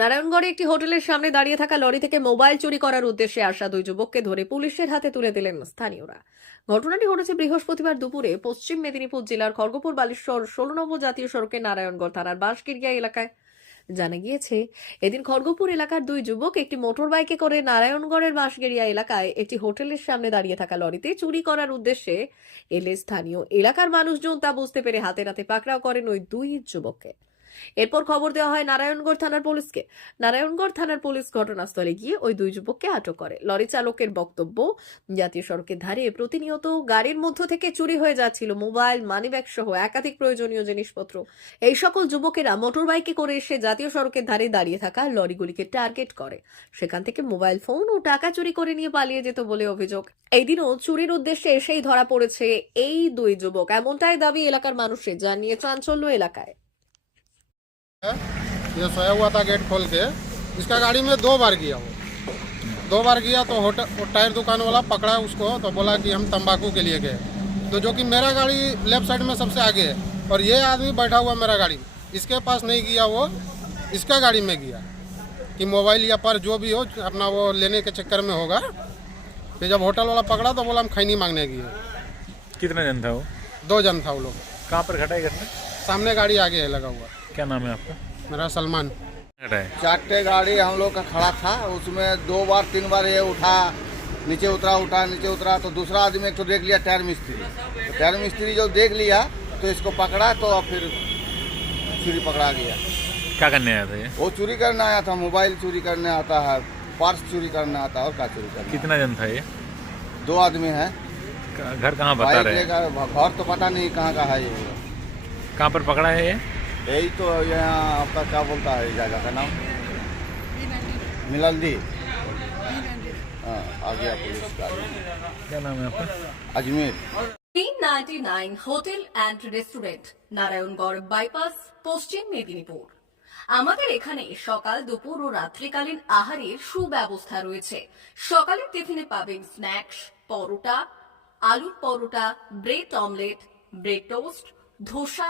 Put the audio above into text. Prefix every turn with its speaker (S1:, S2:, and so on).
S1: নারায়ণগড়ে একটি হোটেলের সামনে দাঁড়িয়ে থাকা লরি থেকে মোবাইল চুরি করার উদ্দেশ্যে আসা দুই যুবককে ধরে পুলিশের হাতে তুলে দিলেন স্থানীয়রা। ঘটনাটি ঘটেছে বৃহস্পতিবার দুপুরে পশ্চিম মেদিনীপুর জেলার খড়গপুর বালেশ্বর ষোলো নম্বর জাতীয় সড়কে নারায়ণগড় থানার বাঁশকিরিয়া এলাকায়। জানা গিয়েছে, এদিন খড়গপুর এলাকার দুই যুবক একটি মোটর বাইকে করে নারায়ণগড়ের বাঁশগেরিয়া এলাকায় একটি হোটেলের সামনে দাঁড়িয়ে থাকা লরিতে চুরি করার উদ্দেশ্যে এলে স্থানীয় এলাকার মানুষজন তা বুঝতে পেরে হাতে নাতে পাকড়াও করেন ওই দুই যুবককে। এরপর খবর দেওয়া হয় নারায়ণগড় থানার পুলিশকে। নারায়ণগড় থানার পুলিশ ঘটনাস্থলে গিয়ে ওই দুই যুবককে আটক করে। লরি চালকের বক্তব্য, জাতীয় সড়কের ধারে প্রতিনিয়ত গাড়ির মধ্য থেকে চুরি হয়ে যাচ্ছিল মোবাইল মানিব্যাগ সহ একাধিক প্রয়োজনীয় জিনিসপত্র। এই সকল যুবকেরা মোটর বাইকে করে এসে জাতীয় সড়কের ধারে দাঁড়িয়ে থাকা লরিগুলিকে টার্গেট করে। সেখান থেকে মোবাইল ফোন ও টাকা চুরি করে নিয়ে পালিয়ে যেত বলে অভিযোগ। এই দিনও চুরির উদ্দেশ্যে এসেই ধরা পড়েছে এই দুই যুবক। এমনটাই দাবি এলাকার মানুষের, জানিয়ে চাঞ্চল্য এলাকায়।
S2: ये सोया हुआ था गेट खोल के। इसका गाड़ी में दो बार गया वो। दो बार गया तो होटल टायर दुकान वाला पकड़ा उसको तो बोला कि हम तंबाकू के लिए गए। तो जो कि मेरा गाड़ी लेफ़्ट साइड में सबसे आगे है और ये आदमी बैठा हुआ मेरा गाड़ी इसके पास नहीं गया वो इसका गाड़ी में गया कि मोबाइल या पर जो भी हो अपना वो लेने के चक्कर में होगा। फिर जब होटल वाला पकड़ा तो बोला हम खैनी मांगने गए।
S3: कितना जन था वो?
S2: दो जन था वो लोग।
S3: कहाँ पर खड़ा है घटना
S2: सामने गाड़ी आगे है लगा हुआ।
S3: क्या नाम है आपका?
S2: मेरा सलमान।
S4: चारटे गाड़ी हम लोग का खड़ा था उसमें दो बार तीन बार ये उठा नीचे उतरा उठा नीचे उतरा तो दूसरा आदमी एक तो देख लिया टायर मिस्त्री। तो टायर मिस्त्री जो देख लिया तो इसको पकड़ा तो फिर चोरी पकड़ा गया।
S3: क्या करने आया था ये?
S4: वो चोरी करने आया था मोबाइल चोरी करने आता है पर्स चोरी करने आता है और क्या चोरी करना
S3: कितना जन था ये?
S4: दो आदमी है।
S3: घर कहाँ बता रहे हैं?
S4: घर तो पता नहीं कहाँ का है ये।
S3: कहाँ पर पकड़ा है ये?
S4: यही तो यहाँ आपका क्या बोलता है इस जगह का नाम मिलंदी हाँ आ गया पुलिस गाड़ी
S3: क्या नाम है आपका
S4: अजमेर
S1: তিন ninety nine hotel and restaurant Narayangarh bypass Paschim Medinipur আমাদের এখানে সকাল দুপুর ও রাত্রিকালীন আহারের সুব্যবস্থা রয়েছে সকালের টিফিনে পাবেন স্ন্যাক্স পরোটা আলুর paratha bread omelette bread toast dosa